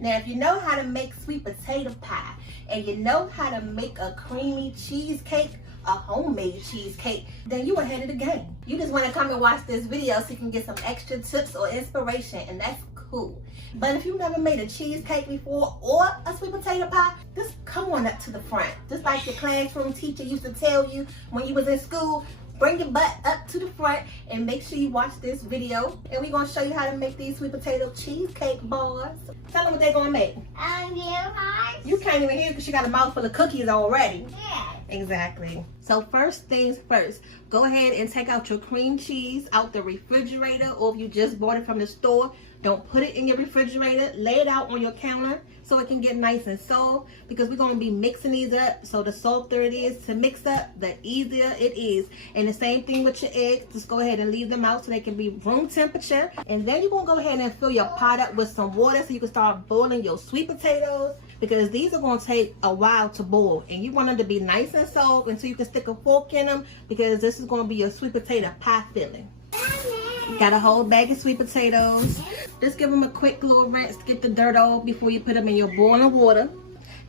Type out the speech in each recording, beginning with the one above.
Now, if you know how to make sweet potato pie and you know how to make a creamy cheesecake, a homemade cheesecake, then you ahead of the game. You just want to come and watch this video so you can get some extra tips or inspiration, and that's cool. But if you've never made a cheesecake before or a sweet potato pie, just come on up to the front. Just like your classroom teacher used to tell you when you was in school, bring your butt up to the front and make sure you watch this video. And we're going to show you how to make these sweet potato cheesecake bars. Tell them what they're going to make. You can't even hear because you got a mouthful of cookies already. Yeah. Exactly. So first things first, go ahead and take out your cream cheese out the refrigerator, or if you just bought it from the store, don't put it in your refrigerator. Lay it out on your counter so it can get nice and soft, because we're going to be mixing these up. So the softer it is to mix up, the easier it is. And the same thing with your eggs. Just go ahead and leave them out so they can be room temperature. And then you're going to go ahead and fill your pot up with some water so you can start boiling your sweet potatoes, because these are going to take a while to boil. And you want them to be nice and soft until you can stick a fork in them, because this is going to be your sweet potato pie filling. Got a whole bag of sweet potatoes. Just give them a quick little rinse to get the dirt off before you put them in your boiling water.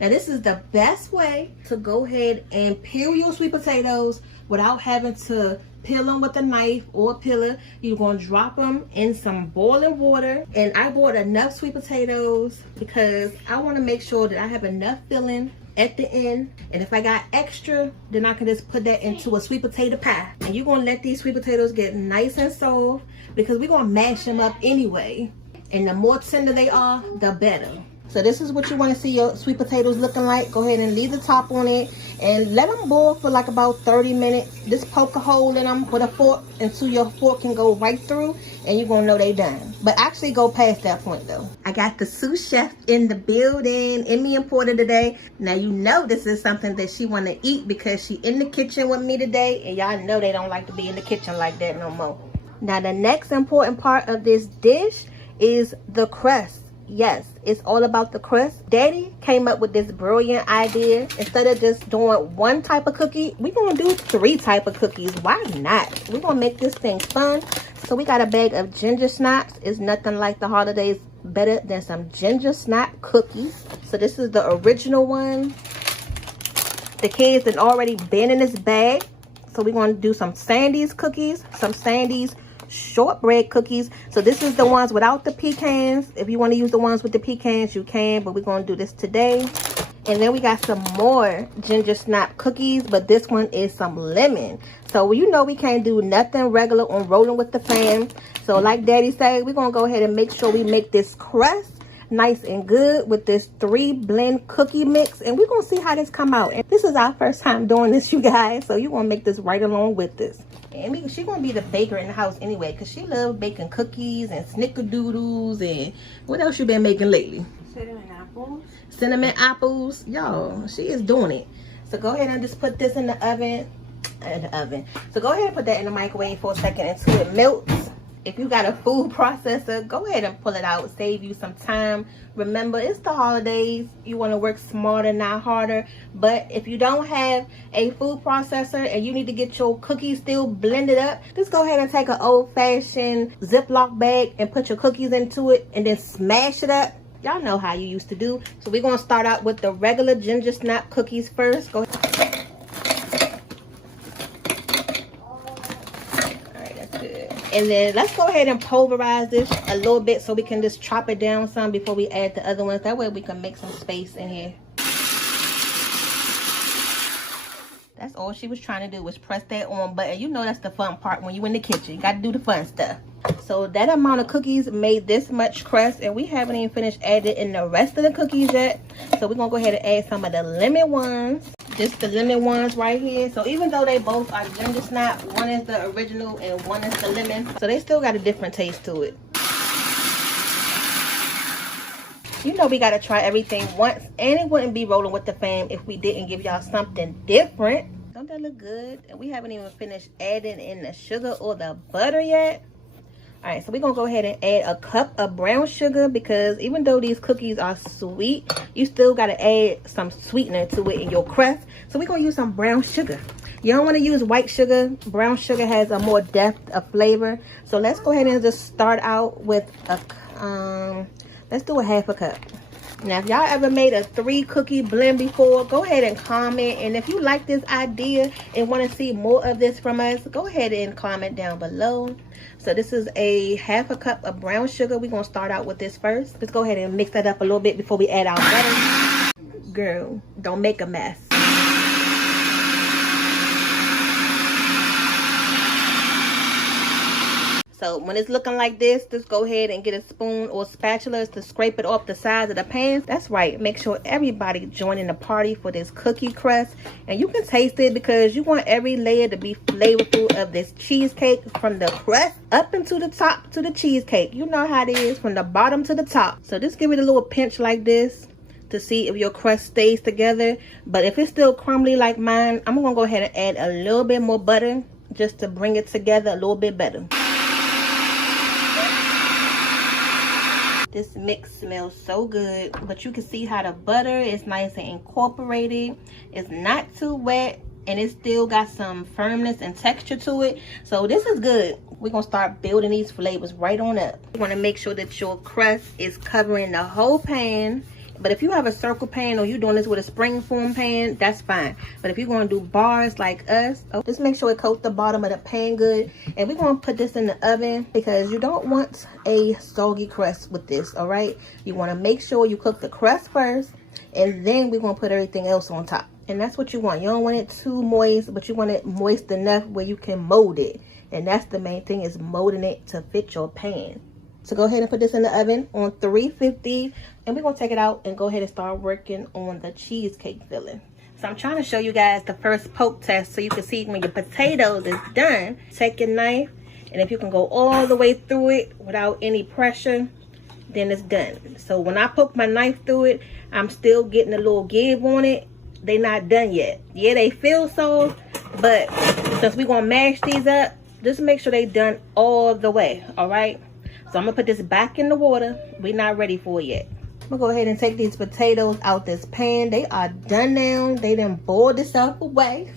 Now this is the best way to go ahead and peel your sweet potatoes without having to peel them with a knife or a peeler. You're going to drop them in some boiling water. And I bought enough sweet potatoes because I want to make sure that I have enough filling at the end, and if I got extra, then I can just put that into a sweet potato pie. And you're gonna let these sweet potatoes get nice and soft, because we're gonna mash them up anyway, and the more tender they are, the better. So this is what you want to see your sweet potatoes looking like. Go ahead and leave the top on it and let them boil for like about 30 minutes. Just poke a hole in them with a fork until your fork can go right through, and you're gonna know they done. But actually go past that point though. I got the sous chef in the building, Emmy and Porter today. Now you know this is something that she wanna eat because she in the kitchen with me today, and y'all know they don't like to be in the kitchen like that no more. Now the next important part of this dish is the crust. Yes, it's all about the crust. Daddy came up with this brilliant idea. Instead of just doing one type of cookie, we're gonna do 3 types of cookies. Why not? We're gonna make this thing fun. So we got a bag of ginger snaps. It's nothing like the holidays better than some ginger snap cookies. So this is the original one. The kids had already been in this bag. So we're gonna do some Sandy's cookies, some Sandy's shortbread cookies. So this is the ones without the pecans. If you want to use the ones with the pecans, you can, but we're going to do this today. And then we got some more ginger snap cookies, but this one is some lemon. So you know we can't do nothing regular on rolling with the Pham. So like Daddy said, we're going to go ahead and make sure we make this crust nice and good with this 3 blend cookie mix, and we're going to see how this come out. And this is our first time doing this, you guys, so you want to make this right along with this. And she's going to be the baker in the house anyway, because she loves baking cookies and snickerdoodles. And what else you been making lately? Cinnamon apples. Cinnamon apples. Y'all, she is doing it. So go ahead and just put this in the oven. So go ahead and put that in the microwave for a second until it melts. If you got a food processor, go ahead and pull it out. Save you some time. Remember, it's the holidays. You want to work smarter, not harder. But if you don't have a food processor and you need to get your cookies still blended up, just go ahead and take an old-fashioned Ziploc bag and put your cookies into it and then smash it up. Y'all know how you used to do. So we're going to start out with the regular ginger snap cookies first. Go ahead. And then let's go ahead and pulverize this a little bit so we can just chop it down some before we add the other ones. That way we can make some space in here. That's all she was trying to do, was press that on button. You know that's the fun part when you're in the kitchen. You got to do the fun stuff. So that amount of cookies made this much crust, and we haven't even finished adding in the rest of the cookies yet. So we're going to go ahead and add some of the lemon ones. Just the lemon ones right here. So even though they both are ginger snap, one is the original and one is the lemon. So they still got a different taste to it. You know we got to try everything once, and it wouldn't be rolling with the Pham if we didn't give y'all something different. Don't that look good? And we haven't even finished adding in the sugar or the butter yet. All right, so we're going to go ahead and add a cup of brown sugar, because even though these cookies are sweet, you still got to add some sweetener to it in your crust. So we're going to use some brown sugar. You don't want to use white sugar. Brown sugar has a more depth of flavor. So let's go ahead and just start out with a, let's do a half a cup. Now, if y'all ever made a 3-cookie blend before, go ahead and comment. And if you like this idea and want to see more of this from us, go ahead and comment down below. So this is a 1/2 cup of brown sugar. We're going to start out with this first. Let's go ahead and mix that up a little bit before we add our butter. Girl, don't make a mess. So when it's looking like this, just go ahead and get a spoon or spatula to scrape it off the sides of the pan. That's right. Make sure everybody joining the party for this cookie crust. And you can taste it because you want every layer to be flavorful of this cheesecake, from the crust up into the top to the cheesecake. You know how it is, from the bottom to the top. So just give it a little pinch like this to see if your crust stays together. But if it's still crumbly like mine, I'm gonna go ahead and add a little bit more butter just to bring it together a little bit better. This mix smells so good, but you can see how the butter is nice and incorporated. It's not too wet, and it still got some firmness and texture to it. So this is good. We're gonna start building these flavors right on up. You wanna make sure that your crust is covering the whole pan. But if you have a circle pan or you're doing this with a spring form pan, that's fine. But if you're going to do bars like us, just make sure it coats the bottom of the pan good. And we're going to put this in the oven because you don't want a soggy crust with this, all right? You want to make sure you cook the crust first, and then we're going to put everything else on top. And that's what you want. You don't want it too moist, but you want it moist enough where you can mold it. And that's the main thing, is molding it to fit your pan. So go ahead and put this in the oven on 350, and we're going to take it out and go ahead and start working on the cheesecake filling. So I'm trying to show you guys the first poke test so you can see when your potatoes is done. Take your knife, and if you can go all the way through it without any pressure, then it's done. So when I poke my knife through it, I'm still getting a little give on it. They not done yet. Yeah, they feel so, but since we're going to mash these up, just make sure they done all the way, all right? So I'm going to put this back in the water. We're not ready for it yet. I'm going to go ahead and take these potatoes out this pan. They are done now. They done boiled this up away.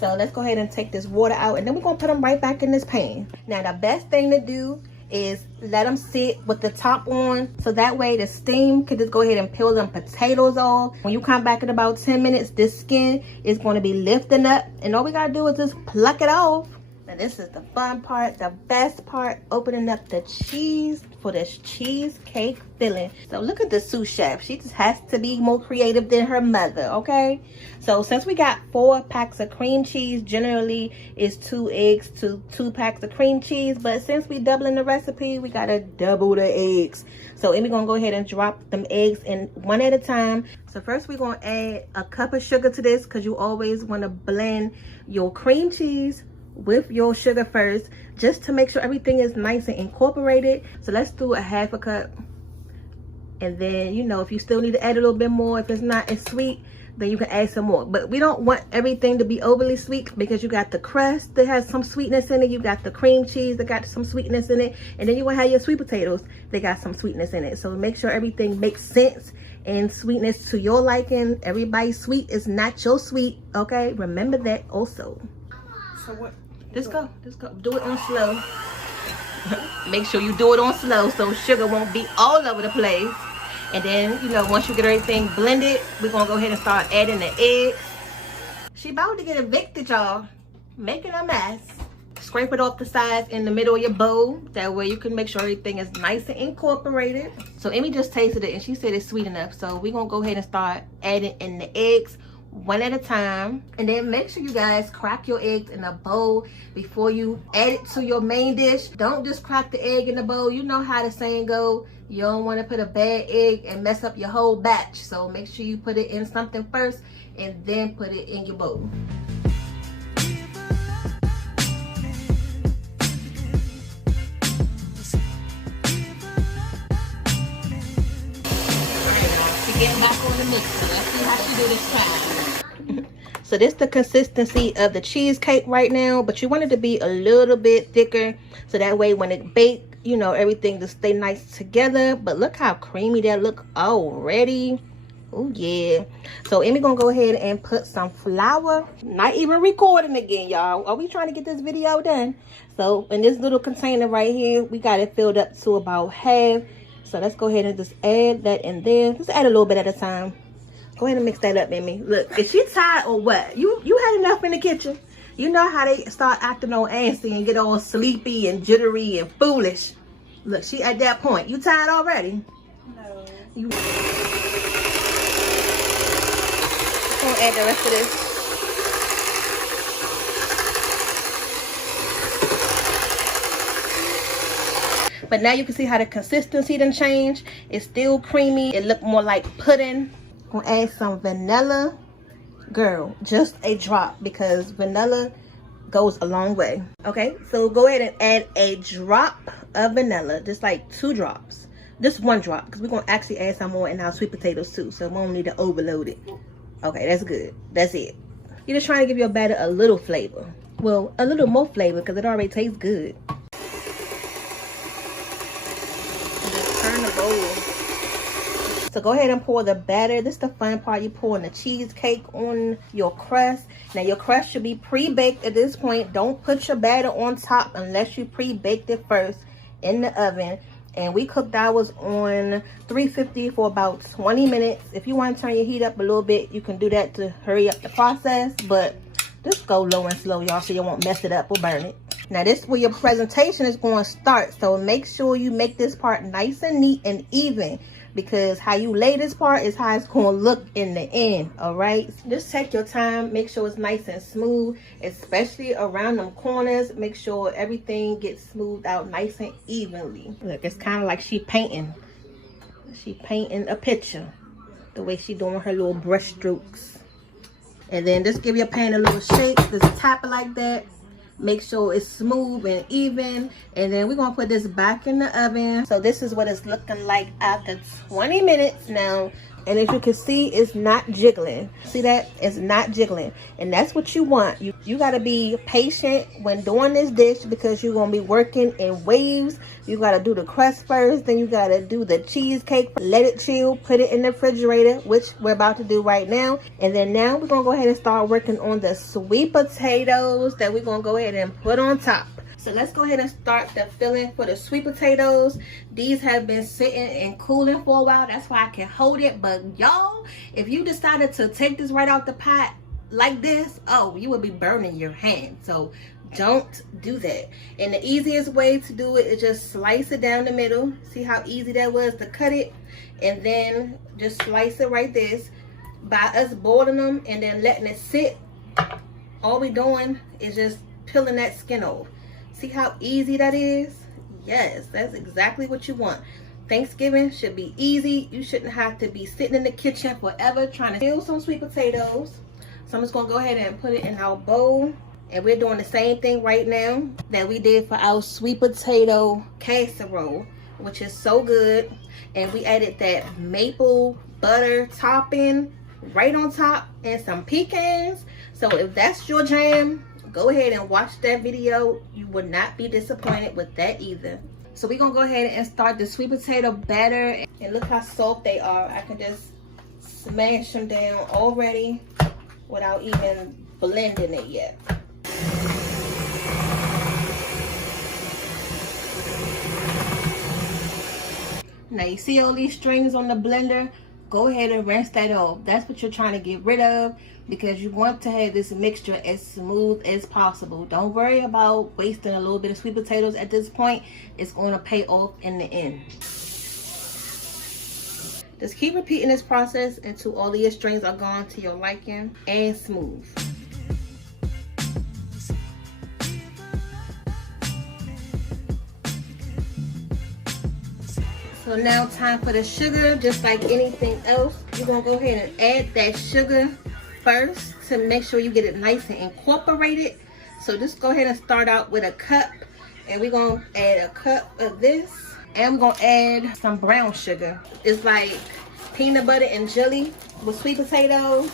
So let's go ahead and take this water out, and then we're going to put them right back in this pan. Now the best thing to do is let them sit with the top on, so that way the steam could just go ahead and peel them potatoes off. When you come back in about 10 minutes, this skin is going to be lifting up, and all we got to do is just pluck it off. And this is the fun part, the best part, opening up the cheese for this cheesecake filling. So look at the sous chef. She just has to be more creative than her mother, okay? So since we got 4 packs of cream cheese, generally it's 2 eggs to 2 packs of cream cheese. But since we doubling the recipe, we gotta double the eggs. So we're gonna go ahead and drop them eggs in one at a time. So first we're gonna add a cup of sugar to this, because you always wanna blend your cream cheese with your sugar first, just to make sure everything is nice and incorporated. So let's do a 1/2 cup, and then, you know, if you still need to add a little bit more, if it's not as sweet, then you can add some more. But we don't want everything to be overly sweet, because you got the crust that has some sweetness in it, you got the cream cheese that got some sweetness in it, and then you will have your sweet potatoes that got some sweetness in it. So make sure everything makes sense and sweetness to your liking. Everybody's sweet is not your sweet, okay? Remember that also. So what? Just go. Do it on slow. Make sure you do it on slow so sugar won't be all over the place. And then, you know, once you get everything blended, we're going to go ahead and start adding the eggs. She about to get evicted, y'all. Making a mess. Scrape it off the sides in the middle of your bowl. That way you can make sure everything is nice and incorporated. So Amy just tasted it and she said it's sweet enough. So we're going to go ahead and start adding in the eggs, one at a time. And then make sure you guys crack your eggs in a bowl before you add it to your main dish. Don't just crack the egg in the bowl. You know how the saying go, you don't want to put a bad egg and mess up your whole batch. So make sure you put it in something first and then put it in your bowl. Getting back on the mixer. Let's see how she do this time. So this is the consistency of the cheesecake right now, but you want it to be a little bit thicker, so that way when it bakes, you know, everything to stay nice together. But look how creamy that look already. Oh yeah. So Amy gonna go ahead and put some flour. Not even recording again, y'all. Are we trying to get this video done? So in this little container right here, we got it filled up to about half. So let's go ahead and just add that in there. Just add a little bit at a time. Go ahead and mix that up, Mimi. Look, is she tired or what? You had enough in the kitchen. You know how they start acting all antsy and get all sleepy and jittery and foolish. Look, she at that point. You tired already? No. You gonna add the rest of this. But now you can see how the consistency done changed. It's still creamy. It look more like pudding. I'm gonna add some vanilla. Girl, just a drop, because vanilla goes a long way. Okay, so go ahead and add a drop of vanilla, just like 2 drops. Just 1 drop, because we're gonna actually add some more in our sweet potatoes too, so we won't need to overload it. Okay, that's good. That's it. You're just trying to give your batter a little flavor. Well, a little more flavor, because it already tastes good. Turn the bowl. So go ahead and pour the batter. This is the fun part. You pouring the cheesecake on your crust. Now your crust should be pre-baked at this point. Don't put your batter on top unless you pre-baked it first in the oven. And we cooked ours on 350 for about 20 minutes. If you want to turn your heat up a little bit, you can do that to hurry up the process. But just go low and slow, y'all, so you won't mess it up or burn it. Now this is where your presentation is going to start. So make sure you make this part nice and neat and even, because how you lay this part is how it's going to look in the end. All right, just take your time, make sure it's nice and smooth, especially around them corners. Make sure everything gets smoothed out nice and evenly. Look, it's kind of like she painting a picture, the way she doing her little brush strokes. And then just give your pan a little shake, just tap it like that. Make sure it's smooth and even. And then we're going to put this back in the oven. So this is what it's looking like after 20 minutes now. And as you can see, it's not jiggling. See that? It's not jiggling. And that's what you want. You got to be patient when doing this dish, because you're going to be working in waves. You got to do the crust first. Then you got to do the cheesecake. Let it chill. Put it in the refrigerator, which we're about to do right now. And then now we're going to go ahead and start working on the sweet potatoes that we're going to go ahead and put on top. So let's go ahead and start the filling for the sweet potatoes. These have been sitting and cooling for a while. That's why I can hold it. But y'all, if you decided to take this right out the pot like this, oh, you would be burning your hand. So don't do that. And the easiest way to do it is just slice it down the middle. See how easy that was to cut it? And then just slice it right this. By us boiling them and then letting it sit, all we're doing is just peeling that skin off. See how easy that is? Yes, that's exactly what you want. Thanksgiving should be easy. You shouldn't have to be sitting in the kitchen forever trying to peel some sweet potatoes. So I'm just going to go ahead and put it in our bowl. And we're doing the same thing right now that we did for our sweet potato casserole, which is so good. And we added that maple butter topping right on top and some pecans. So if that's your jam, go ahead and watch that video. You will not be disappointed with that either. So we're gonna go ahead and start the sweet potato batter. And look how soft they are. I can just smash them down already without even blending it yet. Now you see all these strings on the blender? Go ahead and rinse that off. That's what you're trying to get rid of, because you want to have this mixture as smooth as possible. Don't worry about wasting a little bit of sweet potatoes at this point. It's going to pay off in the end. Just keep repeating this process until all of your strings are gone to your liking and smooth. So now time for the sugar. Just like anything else, you're going to go ahead and add that sugar first to make sure you get it nice and incorporated. So just go ahead and start out with a cup. And we're going to add a cup of this. And we're going to add some brown sugar. It's like peanut butter and jelly with sweet potatoes.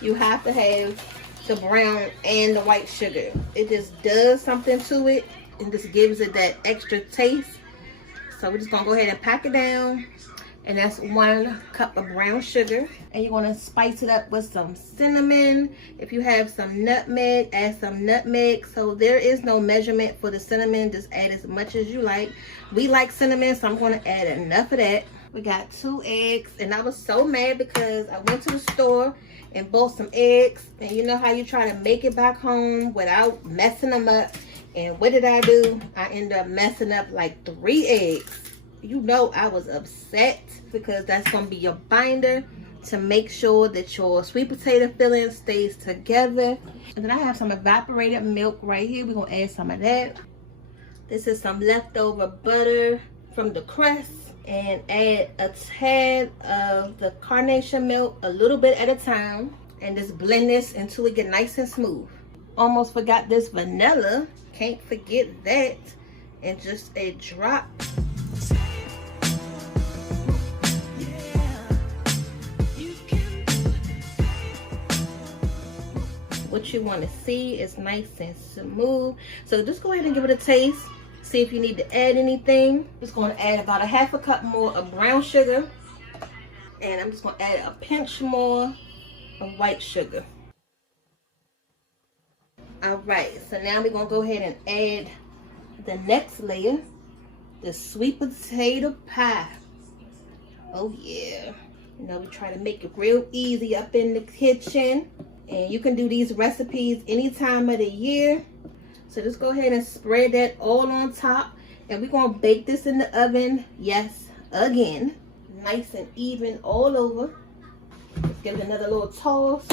You have to have the brown and the white sugar. It just does something to it and just gives it that extra taste. So we're just gonna go ahead and pack it down. And that's 1 cup of brown sugar. And you're gonna spice it up with some cinnamon. If you have some nutmeg, add some nutmeg. So there is no measurement for the cinnamon, just add as much as you like. We like cinnamon, so I'm gonna add enough of that. We got 2 eggs, and I was so mad because I went to the store and bought some eggs. And you know how you try to make it back home without messing them up. And what did I do? I ended up messing up like 3 eggs. You know I was upset because that's going to be your binder to make sure that your sweet potato filling stays together. And then I have some evaporated milk right here. We're going to add some of that. This is some leftover butter from the crust. And add a tad of the carnation milk, a little bit at a time. And just blend this until it get nice and smooth. Almost forgot this vanilla. Can't forget that. And just a drop. What you want to see is nice and smooth. So just go ahead and give it a taste. See if you need to add anything. Just going to add about a 1/2 cup more of brown sugar. And I'm just going to add a pinch more of white sugar. Alright, so now we're going to go ahead and add the next layer. The sweet potato pie. Oh yeah. You know, we try to make it real easy up in the kitchen. And you can do these recipes any time of the year. So just go ahead and spread that all on top. And we're going to bake this in the oven. Yes, again. Nice and even all over. Let's give it another little toss.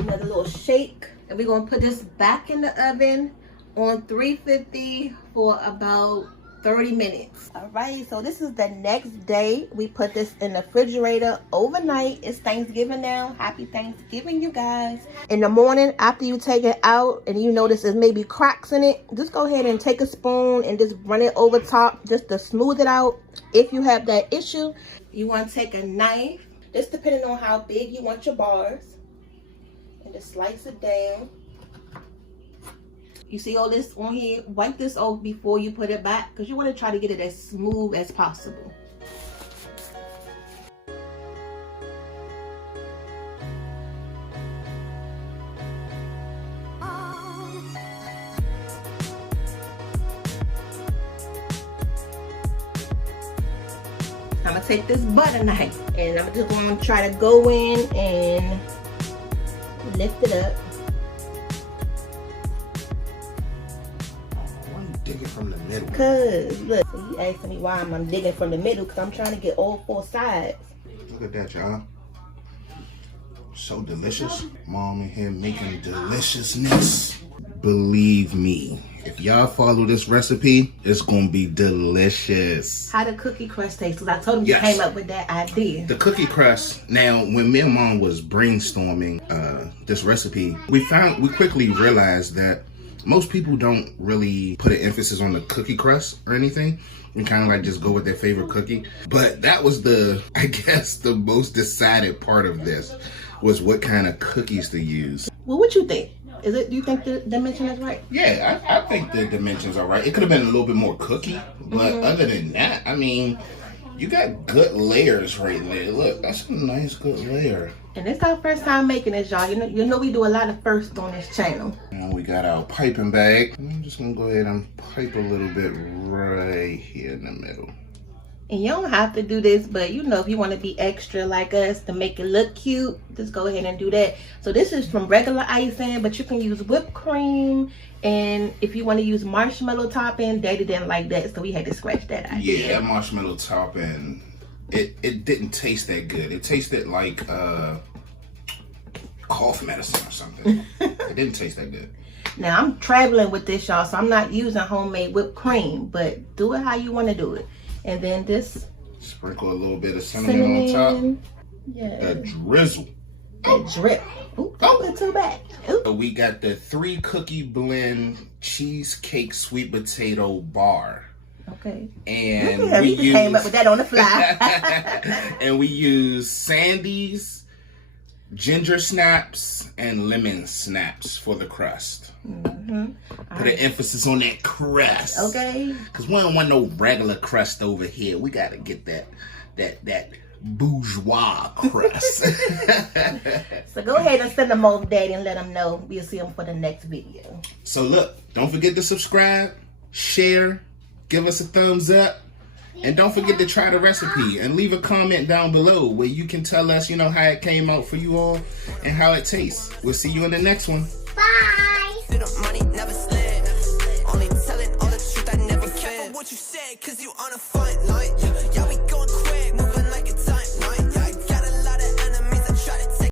Another little shake. And we're going to put this back in the oven on 350 for about 30 minutes. Alright, so this is the next day. We put this in the refrigerator overnight. It's Thanksgiving now. Happy Thanksgiving, you guys. In the morning, after you take it out and you notice there's maybe cracks in it, just go ahead and take a spoon and just run it over top just to smooth it out. If you have that issue, you want to take a knife, just depending on how big you want your bars, and just slice it down. You see all this on here? Wipe this off before you put it back because you want to try to get it as smooth as possible. I'm going to take this butter knife and I'm just going to try to go in and lift it up. Digging from the middle. Cause look, so you asking me why I'm digging from the middle because I'm trying to get all 4 sides. Look at that, y'all. So delicious. Mom in here making deliciousness. Believe me, if y'all follow this recipe, it's gonna be delicious. How the cookie crust taste? Because I told him you came up with that idea. The cookie crust. Now, when me and Mom was brainstorming this recipe, we quickly realized that most people don't really put an emphasis on the cookie crust or anything. We kind of like just go with their favorite cookie. But that was I guess the most decided part of this was what kind of cookies to use. Well, what you think? Do you think the dimension is right? Yeah, I think the dimensions are right. It could have been a little bit more cookie, but other than that, I mean, you got good layers right there. Look, that's a nice good layer. And it's our first time making this, y'all. You know we do a lot of firsts on this channel. Now we got our piping bag. I'm just gonna go ahead and pipe a little bit right here in the middle. And you don't have to do this, but you know, if you want to be extra like us to make it look cute, just go ahead and do that. So this is from regular icing, but you can use whipped cream. And if you want to use marshmallow topping, Daddy didn't like that, so we had to scratch that idea. Yeah, that marshmallow topping, it didn't taste that good. It tasted like cough medicine or something. It didn't taste that good. Now I'm traveling with this, y'all, so I'm not using homemade whipped cream, but do it how you want to do it. And then this, sprinkle a little bit of cinnamon on top. Yeah. A drizzle. A drip. Ooh, don't too bad. So we got the 3 cookie blend cheesecake sweet potato bar. Okay. And we came up with that on the fly. and we use Sandy's ginger snaps and lemon snaps for the crust. Put an emphasis on that crust. Okay. Because we don't want no regular crust over here. We got to get that bourgeois crust. So go ahead and send them over, Daddy, and let them know. We'll see them for the next video. So look, don't forget to subscribe, share, give us a thumbs up, and don't forget to try the recipe and leave a comment down below where you can tell us, how it came out for you all and how it tastes. We'll see you in the next one. Bye.